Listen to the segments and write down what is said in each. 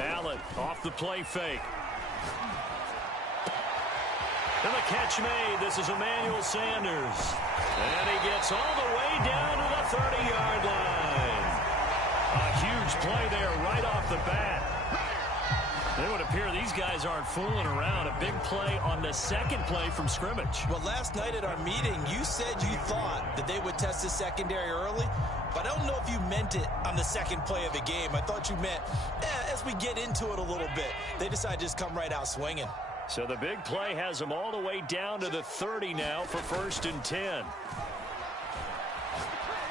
Allen off the play fake. And the catch made. This is Emmanuel Sanders. And he gets all the way down to the 30-yard line. A huge play there right off the bat. It would appear these guys aren't fooling around. A big play on the second play from scrimmage. Well, last night at our meeting, you said you thought that they would test the secondary early, but I don't know if you meant it on the second play of the game. I thought you meant, as we get into it a little bit, they decide to just come right out swinging. So the big play has them all the way down to the 30 now for 1st and 10.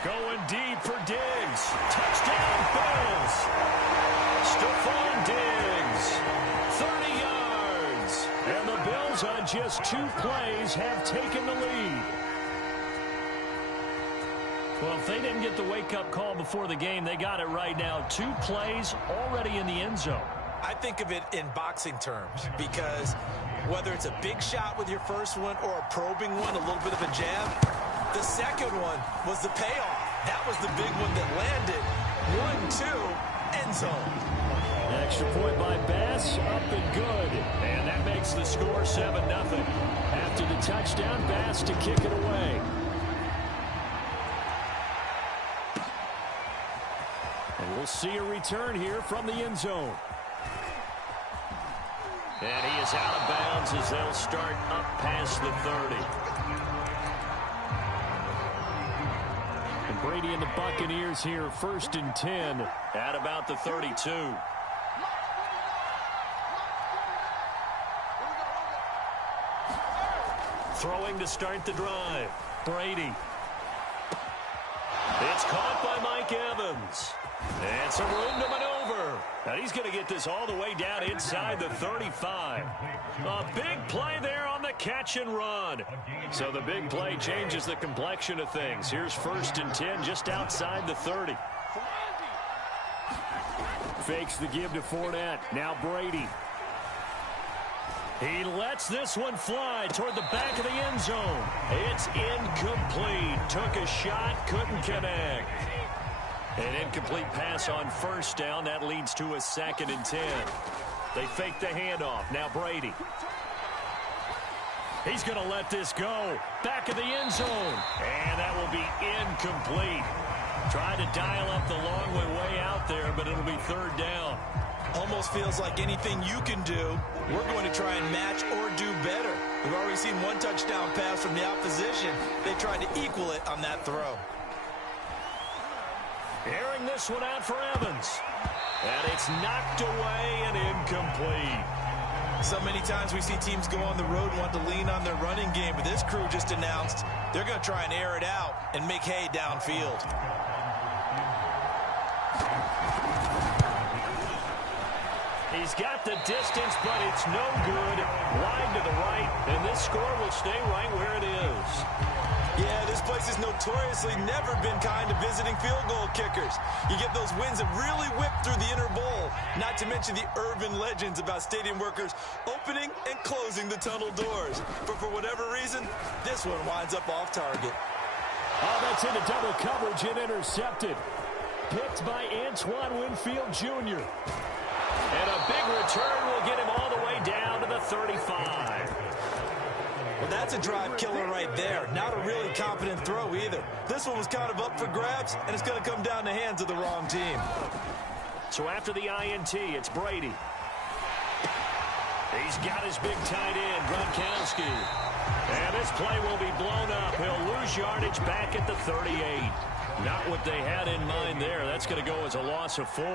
Going deep for Diggs. Touchdown, Bills. Stephon Diggs, 30 yards. And the Bills on just 2 plays have taken the lead. Well, if they didn't get the wake-up call before the game, they got it right now. 2 plays already in the end zone. I think of it in boxing terms because whether it's a big shot with your first one or a probing one, a little bit of a jab, the second one was the payoff. That was the big one that landed. 1-2, end zone. Extra point by Bass, up and good. And that makes the score 7-0. After the touchdown, Bass to kick it away. And we'll see a return here from the end zone. And he is out of bounds as they'll start up past the 30. And Brady and the Buccaneers here, 1st and 10 at about the 32. Throwing to start the drive. Brady. It's caught by Mike Evans. And some room to maneuver. And he's going to get this all the way down inside the 35. A big play there on the catch and run. So the big play changes the complexion of things. Here's 1st and 10 just outside the 30. Fakes the give to Fournette. Now Brady. He lets this one fly toward the back of the end zone. It's incomplete. Took a shot, couldn't connect. An incomplete pass on 1st down. That leads to a 2nd and 10. They fake the handoff. Now Brady. He's going to let this go. Back of the end zone. And that will be incomplete. Trying to dial up the long way out there, but it'll be 3rd down. Almost feels like anything you can do, we're going to try and match or do better. We've already seen 1 touchdown pass from the opposition. They tried to equal it on that throw. Airing this one out for Evans. And it's knocked away and incomplete. So many times we see teams go on the road and want to lean on their running game, but this crew just announced they're going to try and air it out and make hay downfield. He's got the distance, but it's no good. Wide to the right, and this score will stay right where it is. Yeah, this place has notoriously never been kind to visiting field goal kickers. You get those wins that really whip through the inner bowl, not to mention the urban legends about stadium workers opening and closing the tunnel doors. But for whatever reason, this one winds up off target. Oh, that's into double coverage and intercepted. Picked by Antoine Winfield Jr. And a big return will get him all the way down to the 35. Well, that's a drive killer right there. Not a really confident throw either. This one was kind of up for grabs, and it's going to come down the hands of the wrong team. So after the INT, it's Brady. He's got his big tight end, Gronkowski. And this play will be blown up. He'll lose yardage back at the 38. Not what they had in mind there. That's going to go as a loss of 4.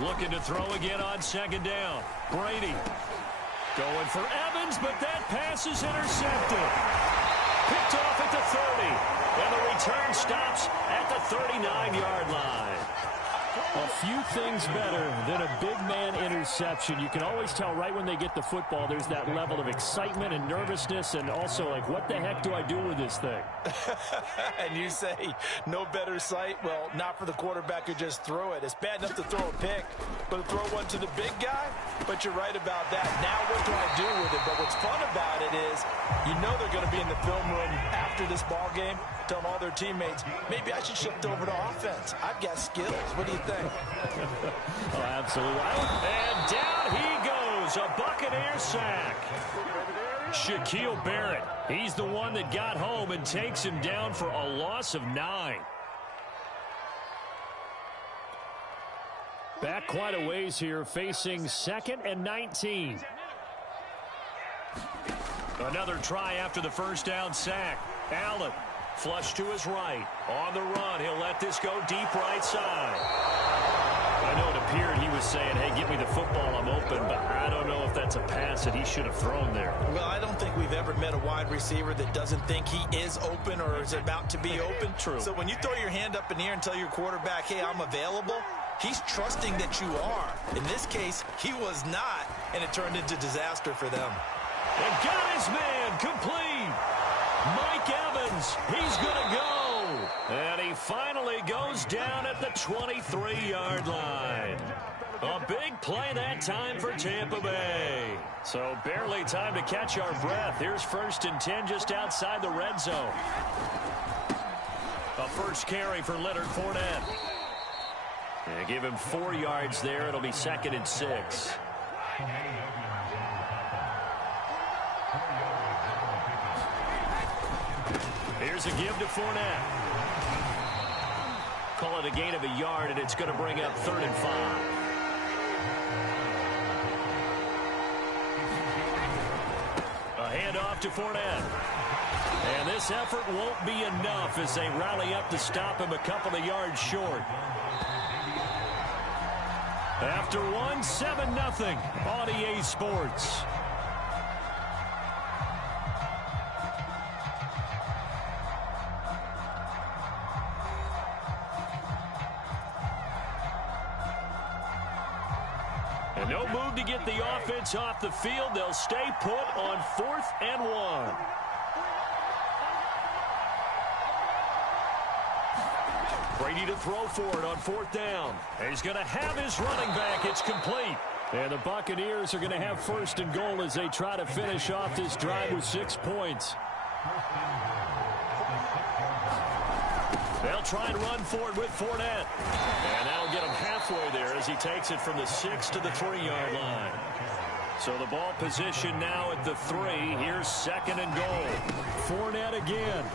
Looking to throw again on 2nd down. Brady going for Evans, but that pass is intercepted. Picked off at the 30. And the return stops at the 39-yard line. A few things better than a big man interception. You can always tell right when they get the football, there's that level of excitement and nervousness, and also like, what the heck do I do with this thing? And you say no better sight? Well, not for the quarterback who just threw it. It's bad enough to throw a pick, but to throw one to the big guy? But you're right about that. Now what do I do with it? But what's fun about it is you know they're going to be in the film room after this ball game, telling all their teammates, maybe I should shift over to offense. I've got skills. What do you thing. Oh, absolutely. And down he goes. A Buccaneer sack. Shaquille Barrett. He's the one that got home and takes him down for a loss of 9. Back quite a ways here, facing 2nd and 19. Another try after the first down sack. Allen, flush to his right. On the run, he'll let this go deep right side. I know it appeared he was saying, hey, give me the football, I'm open, but I don't know if that's a pass that he should have thrown there. Well, I don't think we've ever met a wide receiver that doesn't think he is open or is about to be open. True. So when you throw your hand up in the air and tell your quarterback, hey, I'm available, he's trusting that you are. In this case, he was not, and it turned into disaster for them. And got his man complete. Mike Evans, he's going to go. And he finally goes down at the 23-yard line. A big play that time for Tampa Bay. So barely time to catch our breath. Here's 1st and 10 just outside the red zone. A first carry for Leonard Fournette. And give him 4 yards there. It'll be 2nd and 6. Here's a give to Fournette. Call it a gain of a yard, and it's going to bring up 3rd and 5. A handoff to Fournette. And this effort won't be enough as they rally up to stop him a couple of yards short. After one, 7-0 on EA Sports. And no move to get the offense off the field. They'll stay put on 4th and 1. Brady to throw for it on 4th down. And he's going to have his running back. It's complete. And the Buccaneers are going to have 1st and goal as they try to finish off this drive with 6 points. They'll try and run for it with Fournette. And that'll get him halfway there as he takes it from the 6 to the 3-yard line. So the ball position now at the 3. Here's 2nd and goal. Fournette again.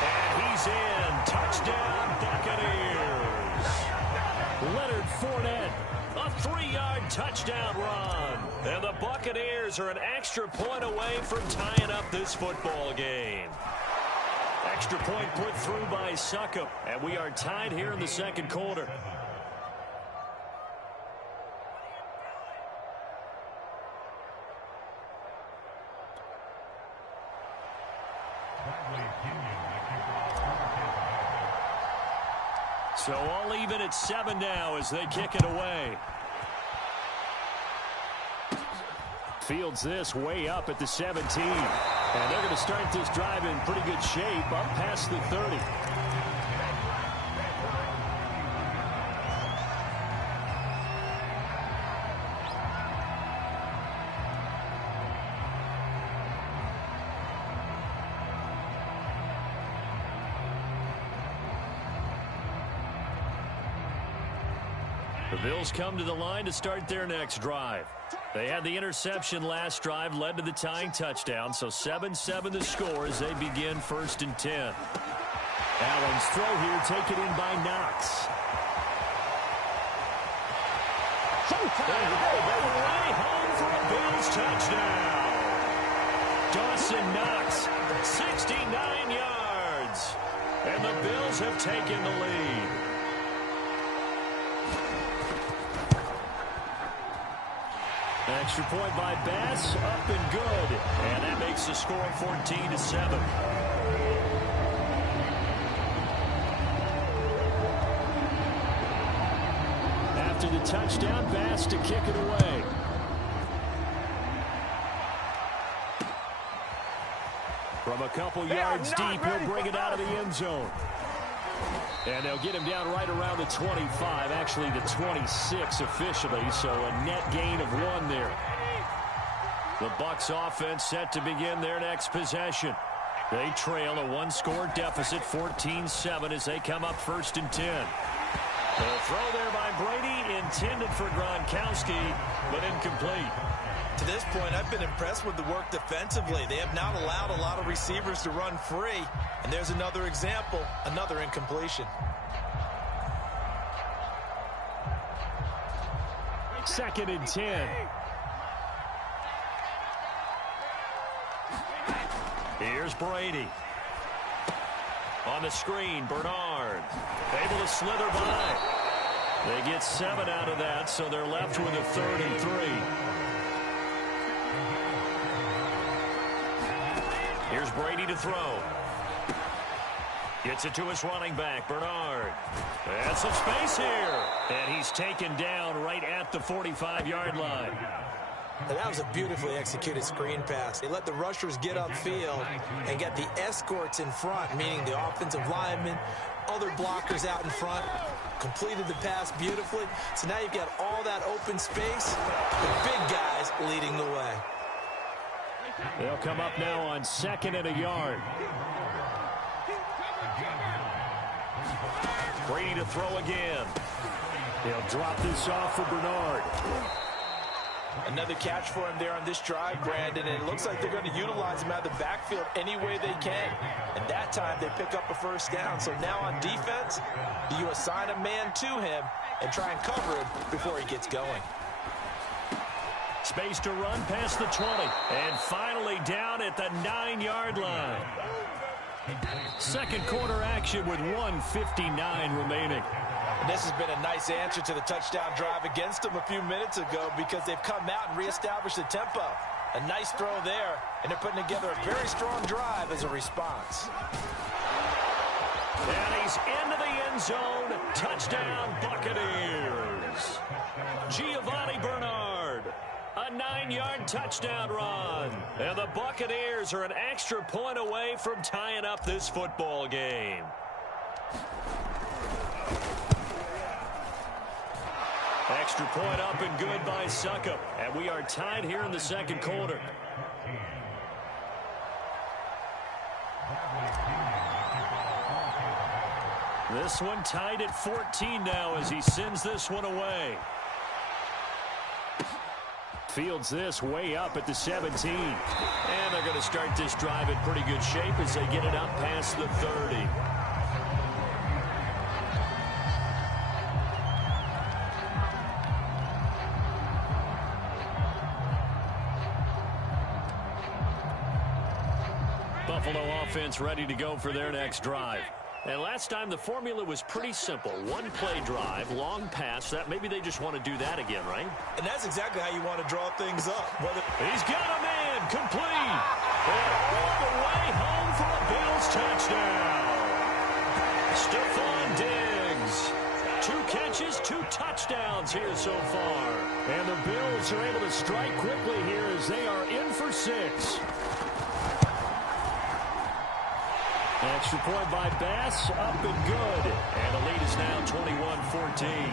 And he's in. Touchdown, Buccaneers. Leonard Fournette, a 3-yard touchdown run. And the Buccaneers are an extra point away from tying up this football game. Extra point put through by Succop, and we are tied here in the 2nd quarter. So all even at 7 now as they kick it away. Fields this way up at the 17. And they're going to start this drive in pretty good shape up past the 30. The Bills come to the line to start their next drive. They had the interception last drive, led to the tying touchdown, so 7-7 the score as they begin 1st and 10. Allen's throw here taken in by Knox. Way home for a Bills touchdown. Dawson Knox, 69 yards. And the Bills have taken the lead. Extra point by Bass, up and good. And that makes the score 14-7. After the touchdown, Bass to kick it away. From a couple yards deep, he'll bring it out of the end zone. And they'll get him down right around the 25, actually the 26 officially, so a net gain of 1 there. The Bucs offense set to begin their next possession. They trail a 1-score deficit, 14-7, as they come up 1st and 10. Throw there by Brady, intended for Gronkowski, but incomplete. To this point, I've been impressed with the work defensively. They have not allowed a lot of receivers to run free. And there's another example, another incompletion. Second and 10. Here's Brady. On the screen, Bernard. Able to slither by. They get 7 out of that, so they're left with a 3rd and 3. Here's Brady to throw. Gets it to his running back, Bernard. And some space here. And he's taken down right at the 45-yard line. And that was a beautifully executed screen pass. They let the rushers get upfield and get the escorts in front, meaning the offensive linemen, other blockers out in front, completed the pass beautifully. So now you've got all that open space, the big guys leading the way. They'll come up now on 2nd and a yard. Brady to throw again. He'll drop this off for Bernard. Another catch for him there on this drive, Brandon, and it looks like they're going to utilize him out of the backfield any way they can. And that time they pick up a first down. So now on defense, do you assign a man to him and try and cover him before he gets going? Space to run past the 20. And finally down at the 9-yard line. Second quarter action with 1:59 remaining. And this has been a nice answer to the touchdown drive against them a few minutes ago because they've come out and reestablished the tempo. A nice throw there, and they're putting together a very strong drive as a response. And he's into the end zone. Touchdown, Buccaneers. Giovanni Bernard. A 9-yard touchdown run. And the Buccaneers are an extra point away from tying up this football game. Extra point up and good by Suckup. And we are tied here in the second quarter. This one tied at 14 now as he sends this one away. Fields this way up at the 17. And they're going to start this drive in pretty good shape as they get it up past the 30. Buffalo offense ready to go for their next drive. And last time the formula was pretty simple. One play drive, long pass. That maybe they just want to do that again, right? And that's exactly how you want to draw things up. He's got a man complete. And all the way home for a Bills touchdown. Stephon Diggs. 2 catches, 2 touchdowns here so far. And the Bills are able to strike quickly here as they are in for 6. Extra point by Bass, up and good. And the lead is now 21-14.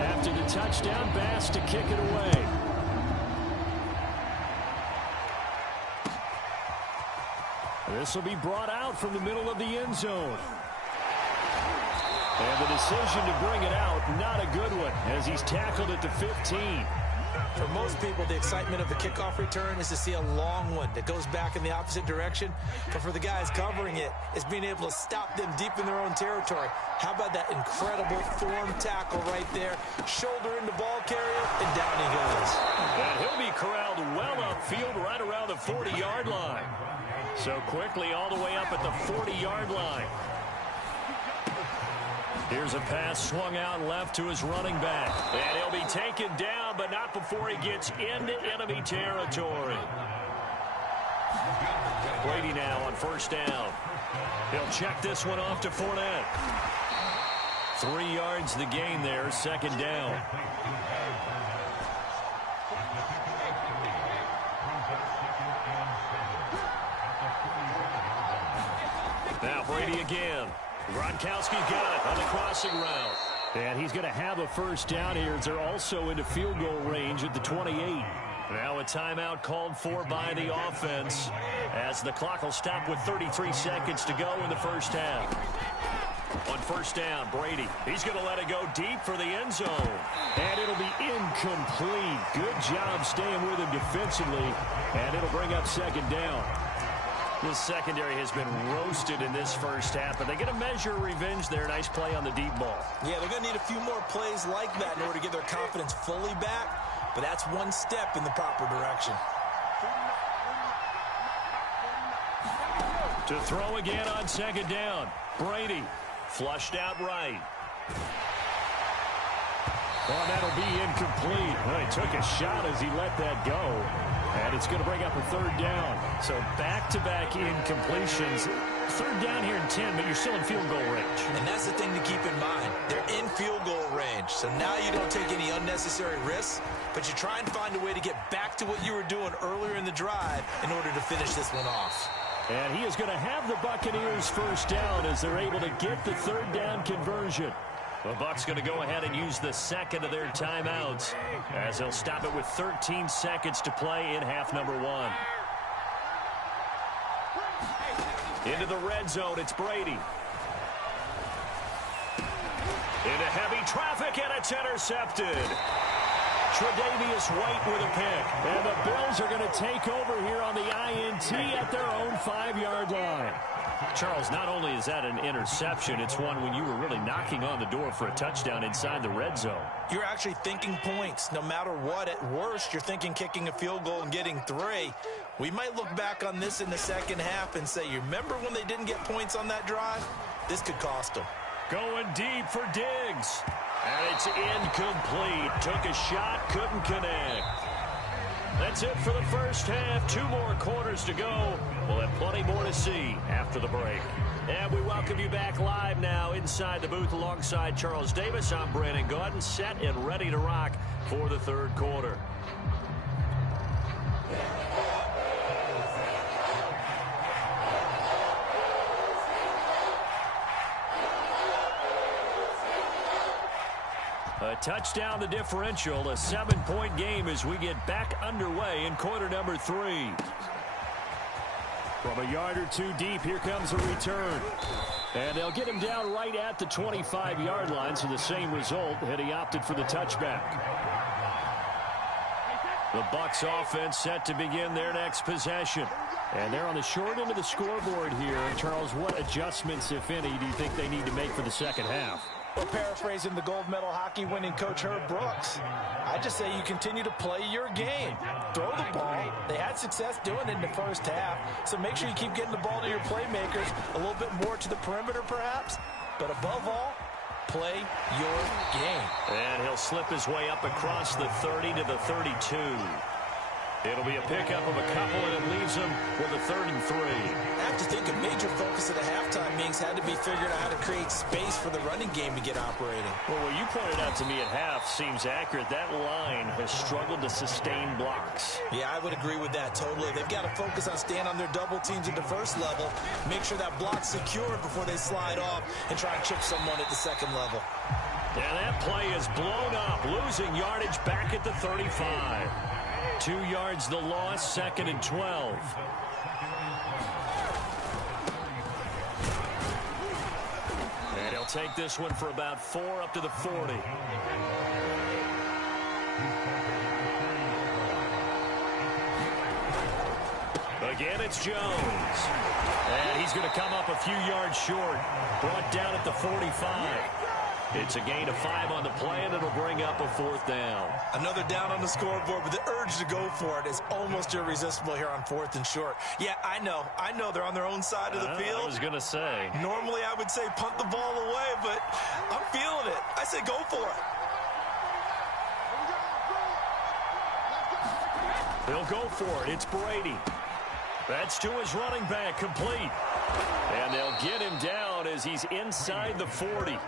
After the touchdown, Bass to kick it away. This will be brought out from the middle of the end zone. And the decision to bring it out, not a good one, as he's tackled at the 15. For most people, the excitement of the kickoff return is to see a long one that goes back in the opposite direction. But for the guys covering it, it's being able to stop them deep in their own territory. How about that incredible form tackle right there? Shoulder in the ball carrier, and down he goes. And he'll be corralled well upfield right around the 40-yard line. So quickly all the way up at the 40-yard line. Here's a pass swung out left to his running back. And he'll be taken down, but not before he gets into enemy territory. Brady now on first down. He'll check this one off to Fournette. 3 yards the gain there, second down. Now Brady again. Gronkowski's got it on the crossing route. And he's going to have a first down here as they're also into field goal range at the 28. Now a timeout called for by the offense as the clock will stop with 33 seconds to go in the first half. On first down, Brady. He's going to let it go deep for the end zone. And it'll be incomplete. Good job staying with him defensively. And it'll bring up second down. This secondary has been roasted in this first half, but they're going to measure revenge there. Nice play on the deep ball. Yeah, they're going to need a few more plays like that in order to get their confidence fully back, but that's one step in the proper direction. To throw again on second down, Brady flushed out right. Oh, that'll be incomplete. Well, he took a shot as he let that go. And it's going to bring up a third down. So back-to-back incompletions. Third down here in 10, but you're still in field goal range. And that's the thing to keep in mind. They're in field goal range. So now you don't take any unnecessary risks, but you try and find a way to get back to what you were doing earlier in the drive in order to finish this one off. And he is going to have the Buccaneers first down as they're able to get the third down conversion. The Bucs going to go ahead and use the second of their timeouts as they'll stop it with 13 seconds to play in half number one. Into the red zone, it's Brady. Into heavy traffic, and it's intercepted. Tre'Davious White with a pick. And the Bills are going to take over here on the INT at their own 5-yard line. Charles, not only is that an interception, it's one when you were really knocking on the door for a touchdown inside the red zone. You're actually thinking points. No matter what, at worst, you're thinking kicking a field goal and getting 3. We might look back on this in the second half and say, you remember when they didn't get points on that drive? This could cost them. Going deep for Diggs. And it's incomplete. Took a shot, couldn't connect. That's it for the first half. 2 more quarters to go. We'll have plenty more to see after the break. And we welcome you back live now inside the booth alongside Charles Davis. I'm Brandon Gaudin, set and ready to rock for the third quarter. A touchdown the differential, a 7-point game as we get back underway in quarter number 3. From a yard or 2 deep, here comes a return. And they'll get him down right at the 25-yard line, so the same result had he opted for the touchback. The Bucs offense set to begin their next possession. And they're on the short end of the scoreboard here. Charles, what adjustments, if any, do you think they need to make for the second half? Well, paraphrasing the gold medal hockey winning coach Herb Brooks, I just say you continue to play your game. Throw the ball. They had success doing it in the first half, so make sure you keep getting the ball to your playmakers, a little bit more to the perimeter perhaps, but above all, play your game. And he'll slip his way up across the 30 to the 32. It'll be a pickup of a couple, and it leaves him with a 3rd and 3. I have to think a major focus of the halftime meetings had to be figuring out how to create space for the running game to get operating. Well, what you pointed out to me at half seems accurate. That line has struggled to sustain blocks. Yeah, I would agree with that totally. They've got to focus on staying on their double teams at the first level, make sure that block's secure before they slide off and try and chip someone at the second level. And that play is blown up, losing yardage back at the 35. 2 yards the loss, 2nd and 12. And he'll take this one for about 4 up to the 40. Again, it's Jones. And he's going to come up a few yards short. Brought down at the 45. It's a gain of 5 on the play, and it'll bring up a 4th down. Another down on the scoreboard, but the urge to go for it is almost irresistible here on 4th and short. Yeah, I know they're on their own side of the field. I was going to say. Normally I would say punt the ball away, but I'm feeling it. I say go for it. He'll go for it. It's Brady. That's to his running back, complete. And they'll get him down as he's inside the 40.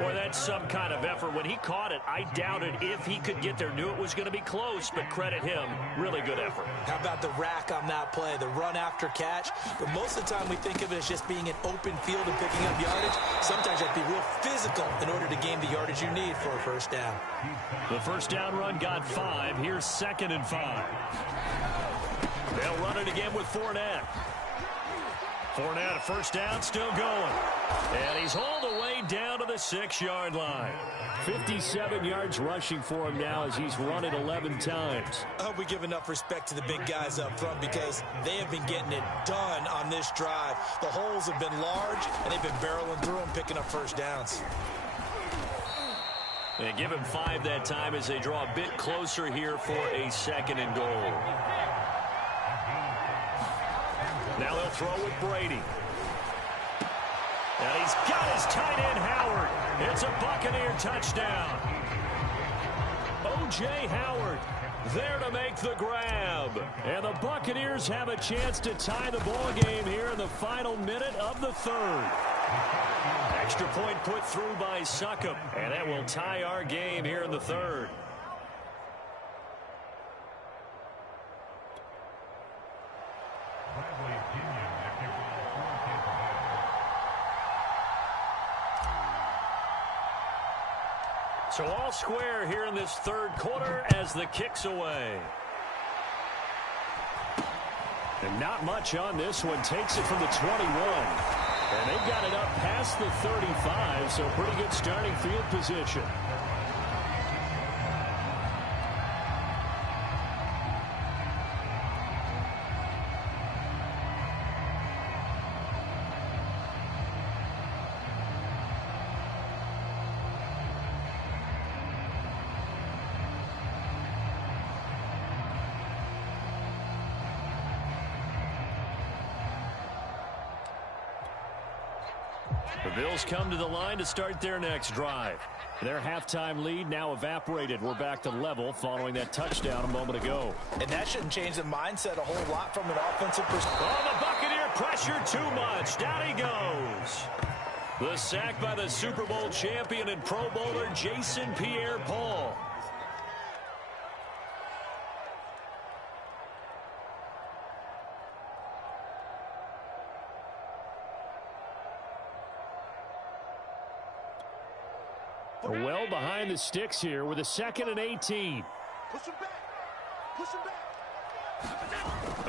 Boy, that's some kind of effort. When he caught it, I doubted if he could get there. Knew it was going to be close, but credit him. Really good effort. How about the rack on that play, the run after catch? But most of the time we think of it as just being an open field and picking up yardage. Sometimes you have to be real physical in order to gain the yardage you need for a first down. The first down run got 5. Here's 2nd and 5. They'll run it again with Fournette. Fournette, a first down, still going. And he's hauled away down to the 6-yard line. 57 yards rushing for him now as he's run it 11 times. I hope we give enough respect to the big guys up front because they have been getting it done on this drive. The holes have been large, and they've been barreling through them, picking up first downs. They give him 5 that time as they draw a bit closer here for a 2nd and goal. Now they'll throw with Brady. And he's got his tight end, Howard. It's a Buccaneer touchdown. O.J. Howard there to make the grab. And the Buccaneers have a chance to tie the ball game here in the final minute of the 3rd. Extra point put through by Succop. And that will tie our game here in the 3rd. So all square here in this 3rd quarter as the kick's away. And not much on this one. Takes it from the 21. And they've got it up past the 35, so pretty good starting field position. The Bills come to the line to start their next drive. Their halftime lead now evaporated. We're back to level following that touchdown a moment ago. And that shouldn't change the mindset a whole lot from an offensive perspective. Oh, the Buccaneer pressure too much. Down he goes. The sack by the Super Bowl champion and Pro Bowler Jason Pierre-Paul. Well behind the sticks here with a 2nd and 18. Push him back. Push him back.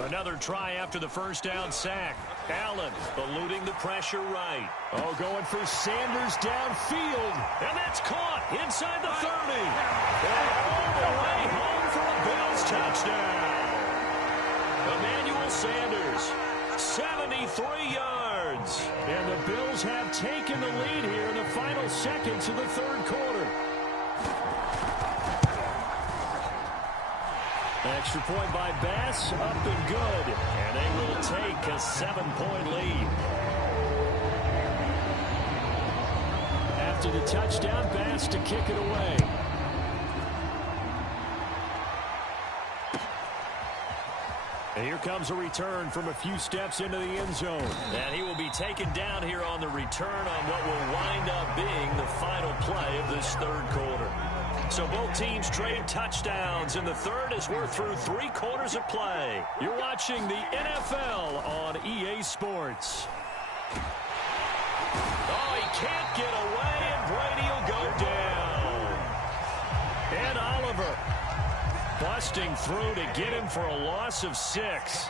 Another try after the first down sack. Allen eluding the pressure right. Oh, going for Sanders downfield. And that's caught inside the 30. And all the way home for a Bills touchdown. Emmanuel Sanders, 73 yards. And the Bills have taken the lead here in the final seconds of the 3rd quarter. Extra point by Bass, up and good. And they will take a 7-point lead. After the touchdown, Bass to kick it away. And here comes a return from a few steps into the end zone. And he will be taken down here on the return on what will wind up being the final play of this 3rd quarter. So both teams trade touchdowns in the 3rd as we're through 3 quarters of play. You're watching the NFL on EA Sports. Oh, he can't get away, and Brady will go down. And Oliver busting through to get him for a loss of 6.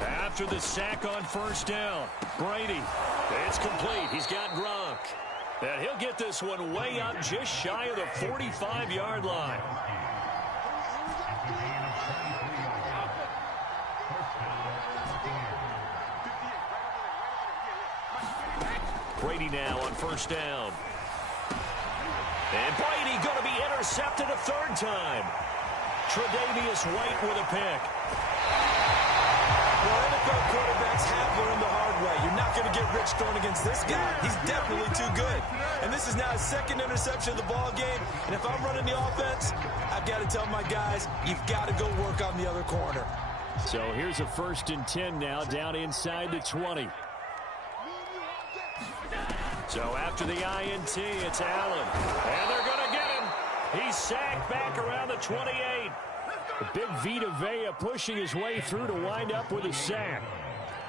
After the sack on first down, Brady, it's complete. He's got Gronk. And he'll get this one way up just shy of the 45-yard line. Brady now on first down. And Brady going to be intercepted a 3rd time. Tre'Davious White with a pick. Well, NFL quarterbacks have learned the hard way. You're not going to get rich throwing against this guy. He's definitely too good. And this is now his 2nd interception of the ball game. And if I'm running the offense, I've got to tell my guys, you've got to go work on the other corner. So here's a 1st and 10 now, down inside the 20. So after the INT, it's Allen. And they're going to get him. He's sacked back around the 28. The big Vita Vea pushing his way through to wind up with a sack.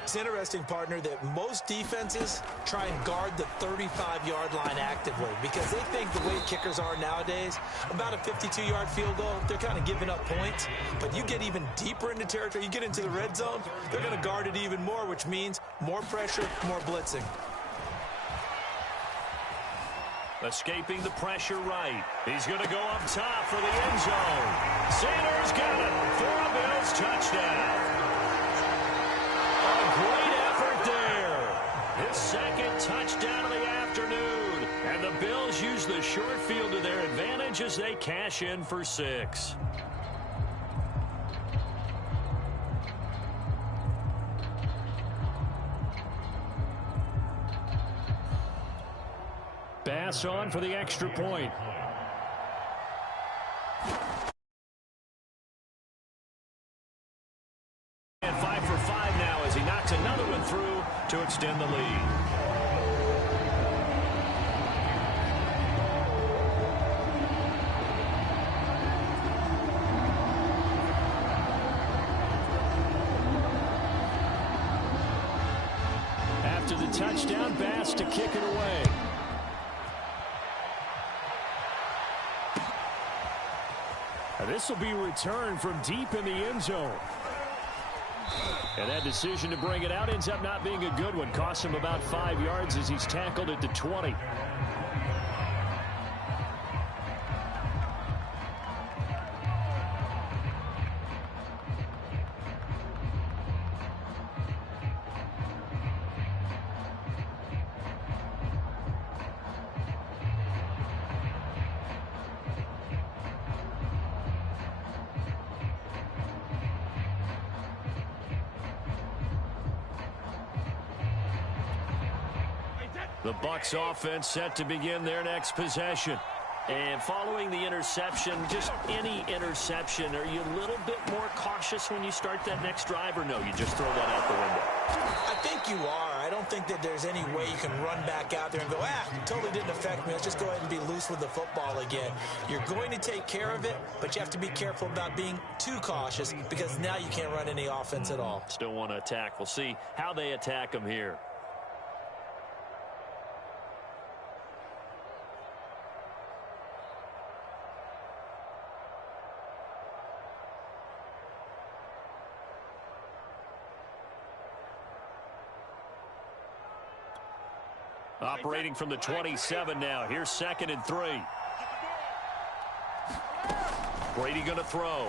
It's interesting, partner, that most defenses try and guard the 35-yard line actively because they think the way kickers are nowadays, about a 52-yard field goal, they're kind of giving up points. But you get even deeper into territory, you get into the red zone, they're going to guard it even more, which means more pressure, more blitzing. Escaping the pressure right. He's going to go up top for the end zone. Sanders got it for a Bills touchdown. A great effort there. His 2nd touchdown of the afternoon. And the Bills use the short field to their advantage as they cash in for 6. Bass on for the extra point. And 5 for 5 now as he knocks another one through to extend the lead. After the touchdown, Bass to kick it away. This will be returned from deep in the end zone. And that decision to bring it out ends up not being a good one. Costs him about 5 yards as he's tackled at the 20. The Bucs offense set to begin their next possession. And following the interception, just any interception, are you a little bit more cautious when you start that next drive, or no, you just throw that out the window? I think you are. I don't think that there's any way you can run back out there and go, totally didn't affect me. Let's just go ahead and be loose with the football again. You're going to take care of it, but you have to be careful about being too cautious because now you can't run any offense at all. Still want to attack. We'll see how they attack them here. Operating from the 27 now. Here's 2nd and 3. Brady going to throw.